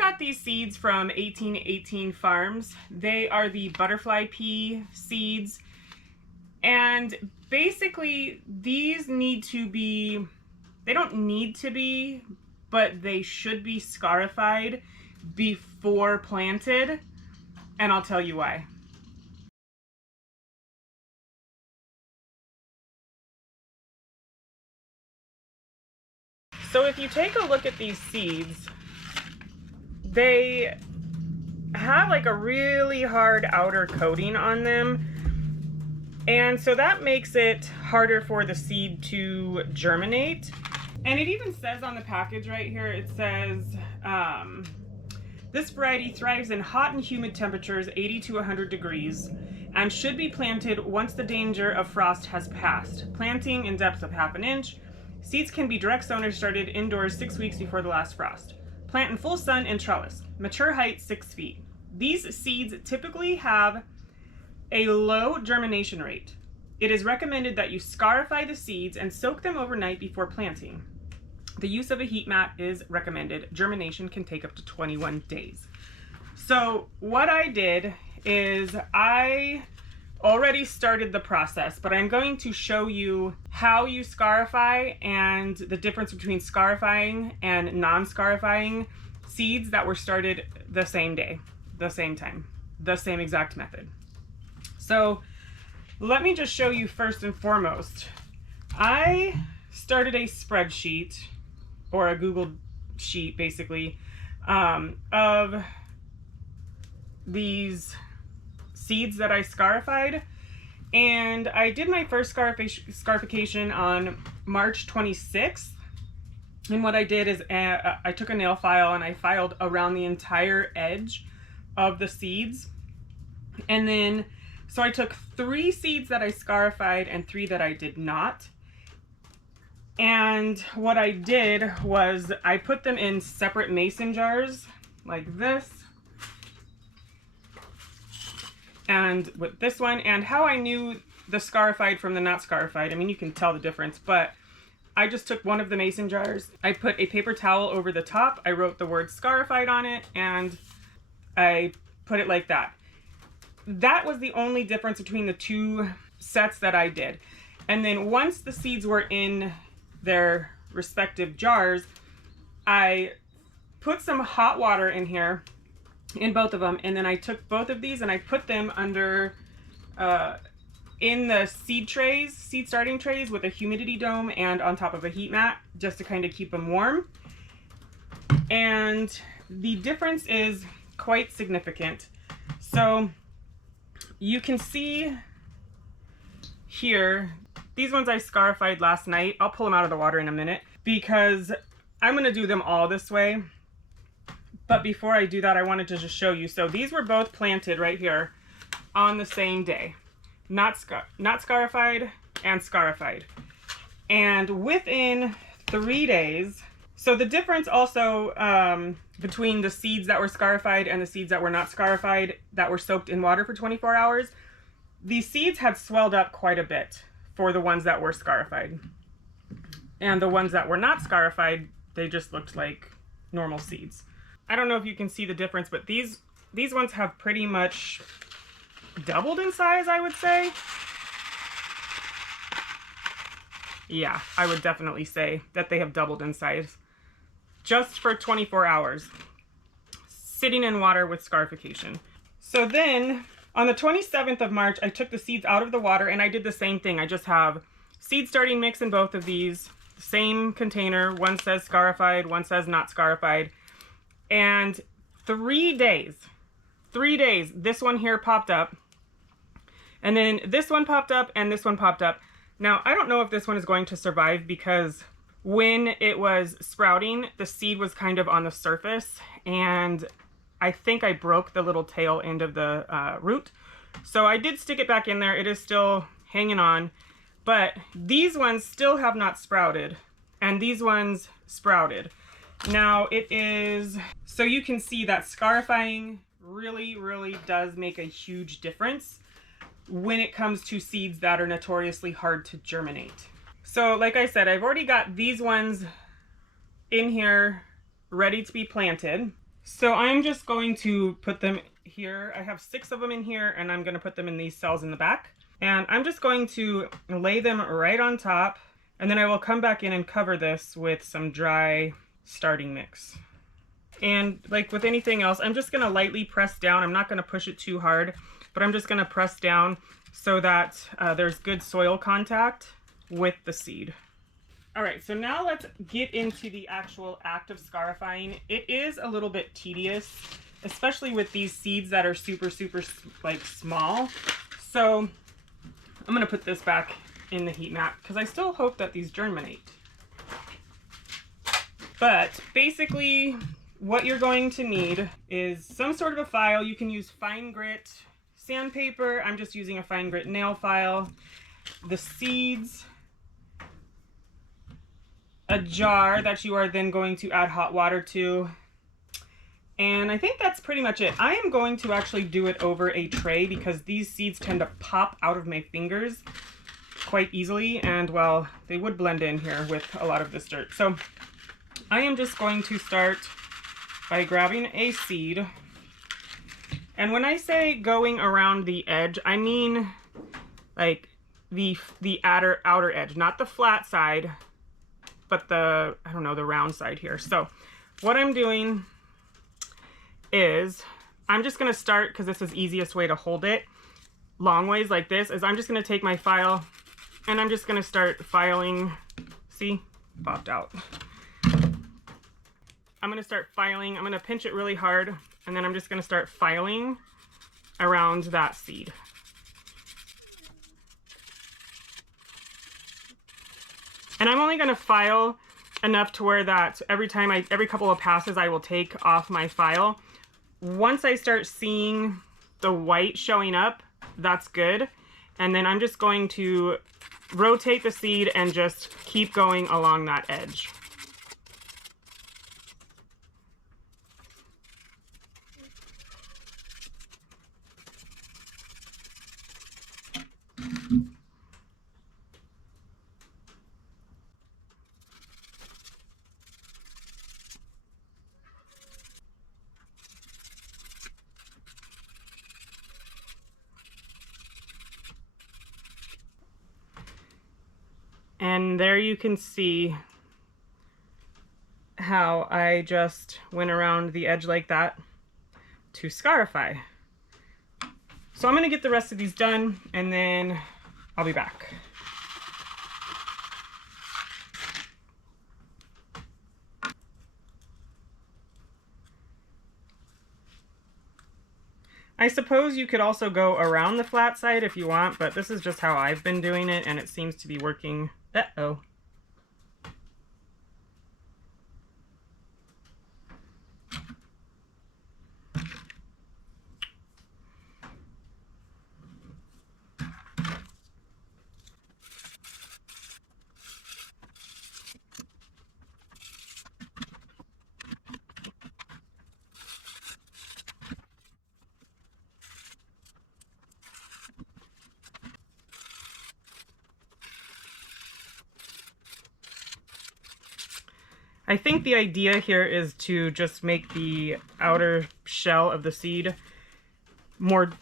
got these seeds from 1818 Farms. They are the butterfly pea seeds. And basically these need to be, they don't need to be, but they should be scarified before planted. And I'll tell you why. So if you take a look at these seeds, they have like a really hard outer coating on them. And so that makes it harder for the seed to germinate. And it even says on the package right here, it says, this variety thrives in hot and humid temperatures, 80 to 100 degrees, and should be planted once the danger of frost has passed. Planting in depth of 1/2 inch. Seeds can be direct sown or started indoors 6 weeks before the last frost. Plant in full sun and trellis. Mature height 6 feet. These seeds typically have a low germination rate. It is recommended that you scarify the seeds and soak them overnight before planting. The use of a heat mat is recommended. Germination can take up to 21 days. So what I did is I already started the process, but I'm going to show you how you scarify and the difference between scarifying and non-scarifying seeds that were started the same day, the same time, the same exact method. So let me just show you first and foremost. I started a spreadsheet, or a Google sheet basically, of these seeds that I scarified, and I did my first scarification on March 26th. And what I did is I took a nail file and I filed around the entire edge of the seeds. And then, so I took 3 seeds that I scarified and 3 that I did not. And what I did was I put them in separate mason jars like this. And with this one, and how I knew the scarified from the not scarified, I mean, you can tell the difference, but I just took one of the mason jars. I put a paper towel over the top. I wrote the word scarified on it, and I put it like that. That was the only difference between the 2 sets that I did. And then once the seeds were in their respective jars, I put some hot water in here, in both of them, and then I took both of these and I put them under in the seed starting trays with a humidity dome and on top of a heat mat, just to kind of keep them warm. And the difference is quite significant. So you can see here, these ones I scarified last night. I'll pull them out of the water in a minute because I'm going to do them all this way. But before I do that, I wanted to just show you. So these were both planted right here on the same day. Not scarified and scarified. And within 3 days, so the difference also between the seeds that were scarified and the seeds that were not scarified, that were soaked in water for 24 hours, these seeds had swelled up quite a bit for the ones that were scarified. And the ones that were not scarified, they just looked like normal seeds. I don't know if you can see the difference, but these ones have pretty much doubled in size, I would say. Yeah, I would definitely say that they have doubled in size just for 24 hours sitting in water with scarification. So then on the 27th of March, I took the seeds out of the water and I did the same thing. I just have seed starting mix in both of these, same container. One says scarified, one says not scarified. And 3 days, this one here popped up, and then this one popped up, and this one popped up. Now, I don't know if this one is going to survive because when it was sprouting, the seed was kind of on the surface, and I think I broke the little tail end of the root. So I did stick it back in there. It is still hanging on, but these ones still have not sprouted, and these ones sprouted. Now it is, so you can see that scarifying really, really does make a huge difference when it comes to seeds that are notoriously hard to germinate. So like I said, I've already got these ones in here ready to be planted. So I'm just going to put them here. I have 6 of them in here, and I'm going to put them in these cells in the back. And I'm just going to lay them right on top, and then I will come back in and cover this with some dry starting mix. And like with anything else, I'm just going to lightly press down. I'm not going to push it too hard, but I'm just going to press down so that there's good soil contact with the seed. All right, so now let's get into the actual act of scarifying. It is a little bit tedious, especially with these seeds that are super like small. So I'm gonna put this back in the heat mat because I still hope that these germinate. But basically what you're going to need is some sort of a file. You can use fine grit sandpaper. I'm just using a fine grit nail file. The seeds, a jar that you are then going to add hot water to. And I think that's pretty much it. I am going to actually do it over a tray because these seeds tend to pop out of my fingers quite easily, and well, they would blend in here with a lot of this dirt. So I am just going to start by grabbing a seed. And when I say going around the edge, I mean like the outer edge, not the flat side, but the, I don't know, the round side here. So what I'm doing is I'm just gonna start, because this is the easiest way to hold it long ways like this, is I'm just gonna take my file and I'm just gonna start filing. See, popped out. I'm gonna start filing. I'm gonna pinch it really hard, and then I'm just gonna start filing around that seed. And I'm only gonna file enough to where that every couple of passes I will take off my file. Once I start seeing the white showing up, that's good. And then I'm just going to rotate the seed and just keep going along that edge. And there you can see how I just went around the edge like that to scarify. So I'm gonna get the rest of these done and then I'll be back. I suppose you could also go around the flat side if you want, but this is just how I've been doing it and it seems to be working. Uh-oh. I think the idea here is to just make the outer shell of the seed more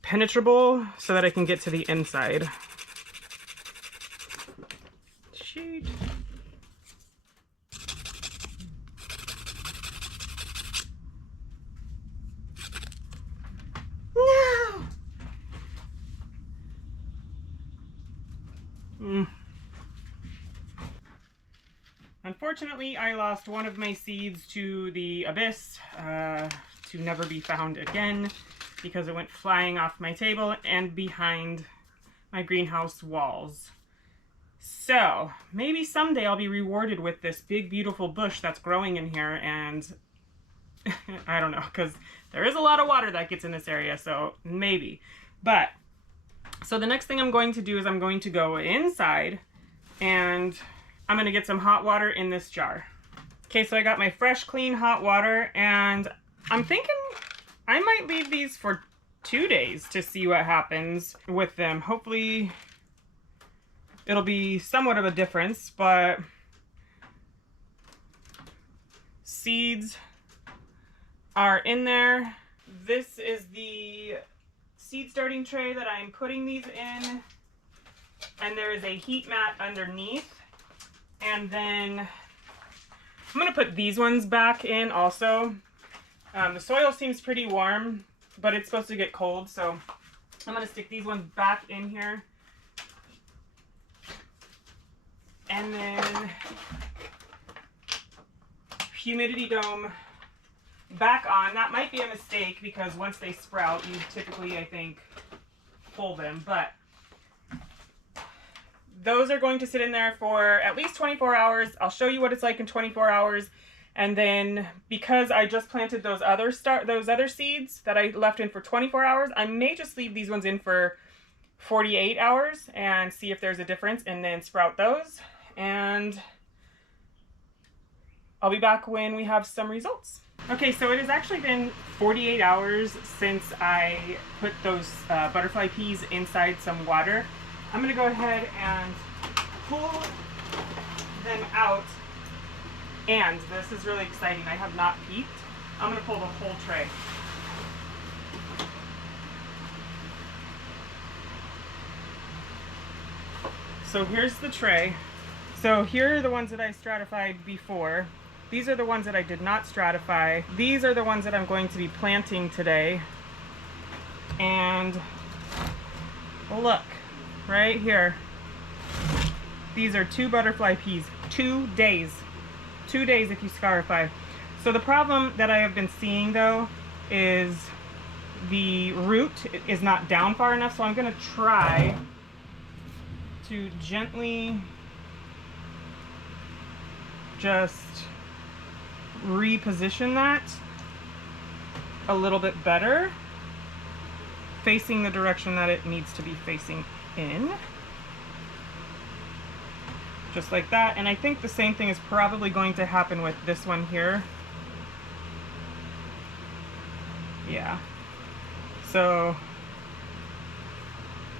penetrable so that I can get to the inside. Shoot. No! Unfortunately, I lost one of my seeds to the abyss, to never be found again, because it went flying off my table and behind my greenhouse walls. So, maybe someday I'll be rewarded with this big, beautiful bush that's growing in here, and I don't know, because there is a lot of water that gets in this area, so maybe. But, so the next thing I'm going to do is I'm going to go inside, and I'm gonna get some hot water in this jar. Okay, so I got my fresh, clean hot water, and I'm thinking I might leave these for 2 days to see what happens with them. Hopefully it'll be somewhat of a difference, but seeds are in there. This is the seed starting tray that I'm putting these in. And there is a heat mat underneath. And then I'm going to put these ones back in also. The soil seems pretty warm, but it's supposed to get cold, so I'm going to stick these ones back in here. And then humidity dome back on. That might be a mistake because once they sprout, you typically, I think, pull them, but those are going to sit in there for at least 24 hours. I'll show you what it's like in 24 hours. And then because I just planted those other seeds that I left in for 24 hours, I may just leave these ones in for 48 hours and see if there's a difference and then sprout those. And I'll be back when we have some results. Okay, so it has actually been 48 hours since I put those butterfly peas inside some water. I'm going to go ahead and pull them out, and this is really exciting. I have not peeked. I'm going to pull the whole tray. So here's the tray. So here are the ones that I stratified before. These are the ones that I did not stratify. These are the ones that I'm going to be planting today. And look. Right here. These are 2 butterfly peas. 2 days. 2 days if you scarify. So the problem that I have been seeing though is the root is not down far enough, so I'm going to try to gently just reposition that a little bit better, facing the direction that it needs to be facing in, just like that. And I think the same thing is probably going to happen with this one here. Yeah, so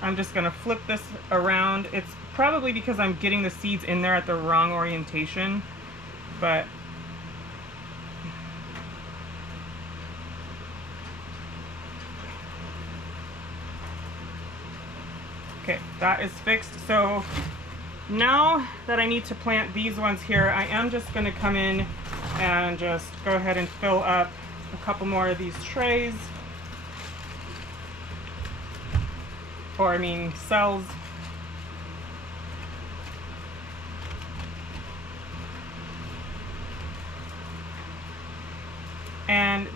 I'm just gonna flip this around. It's probably because I'm getting the seeds in there at the wrong orientation, but okay, that is fixed. So now that I need to plant these ones here, I am just going to come in and just go ahead and fill up a couple more of these trays, or I mean cells. And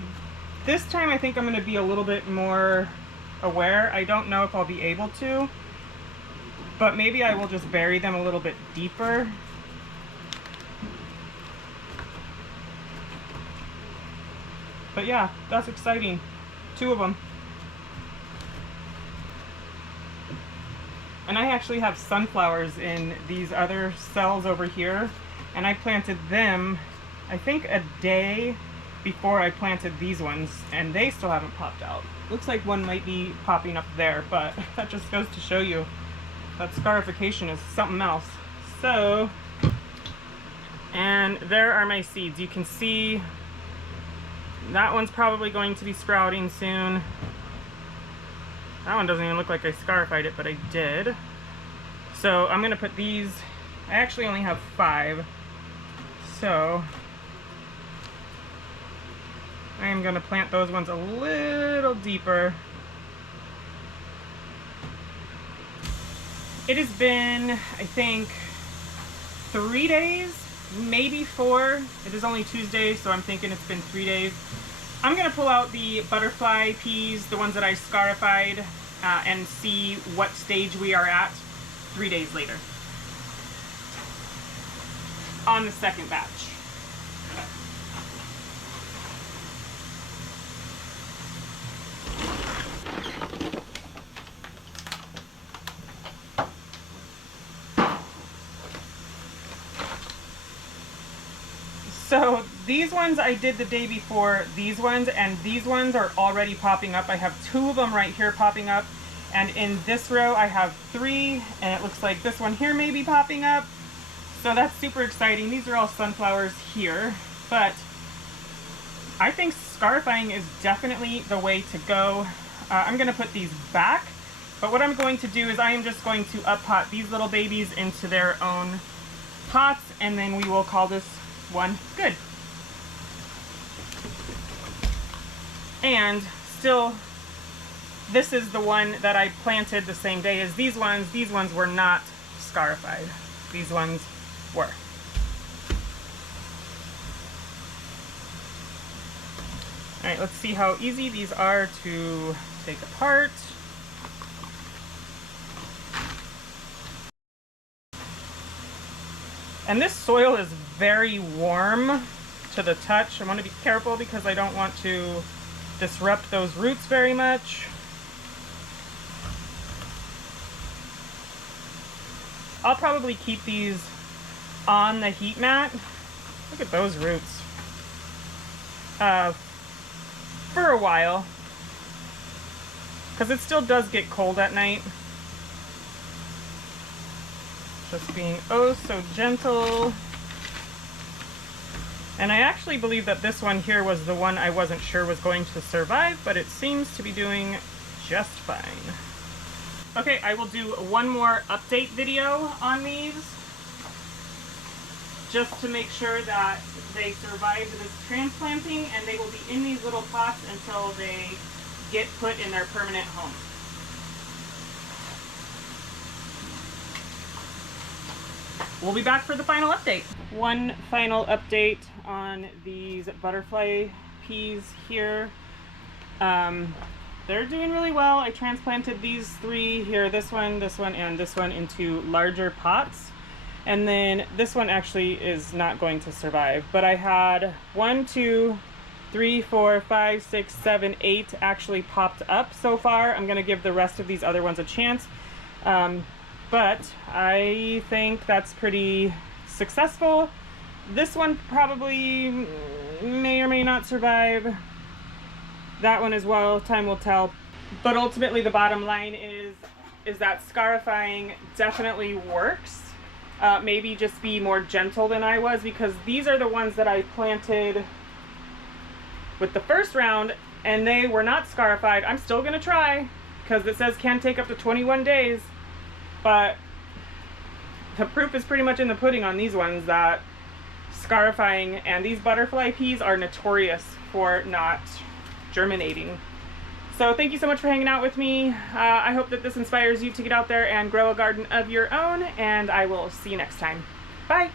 this time I think I'm going to be a little bit more aware. I don't know if I'll be able to, but maybe I will just bury them a little bit deeper. But yeah, that's exciting. 2 of them. And I actually have sunflowers in these other cells over here, and I planted them, I think, a day before I planted these ones, and they still haven't popped out. Looks like one might be popping up there, but that just goes to show you that scarification is something else. So, and there are my seeds. You can see that one's probably going to be sprouting soon. That one doesn't even look like I scarified it, but I did. So I'm gonna put these, I actually only have 5. So I am gonna plant those ones a little deeper. It has been, I think, 3 days, maybe 4. It is only Tuesday, so I'm thinking it's been 3 days. I'm gonna pull out the butterfly peas, the ones that I scarified, and see what stage we are at 3 days later on the second batch. So these ones I did the day before these ones, and these ones are already popping up. I have 2 of them right here popping up, and in this row I have 3, and it looks like this one here may be popping up. So that's super exciting. These are all sunflowers here, but I think scarifying is definitely the way to go. I'm going to put these back, but what I'm going to do is I am just going to up pot these little babies into their own pots, and then we will call this one good. And still, this is the one that I planted the same day as these ones. These ones were not scarified. These ones were. All right, let's see how easy these are to take apart. And this soil is very warm to the touch. I want to be careful because I don't want to disrupt those roots very much. I'll probably keep these on the heat mat. Look at those roots. For a while, because it still does get cold at night. Just being oh so gentle. And I actually believe that this one here was the one I wasn't sure was going to survive, but it seems to be doing just fine. Okay, I will do one more update video on these, just to make sure that they survived this transplanting, and they will be in these little pots until they get put in their permanent home. We'll be back for the final update. One final update on these butterfly peas here. They're doing really well. I transplanted these three here, this one, and this one into larger pots. And then this one actually is not going to survive. But I had 1, 2, 3, 4, 5, 6, 7, 8 actually popped up so far. I'm going to give the rest of these other ones a chance. But I think that's pretty successful. This one probably may or may not survive. That one as well, time will tell. But ultimately the bottom line is that scarifying definitely works. Maybe just be more gentle than I was, because these are the ones that I planted with the first round and they were not scarified. I'm still gonna try because it says can take up to 21 days, but the proof is pretty much in the pudding on these ones that scarifying, and these butterfly peas are notorious for not germinating. So thank you so much for hanging out with me. I hope that this inspires you to get out there and grow a garden of your own, and I will see you next time. Bye!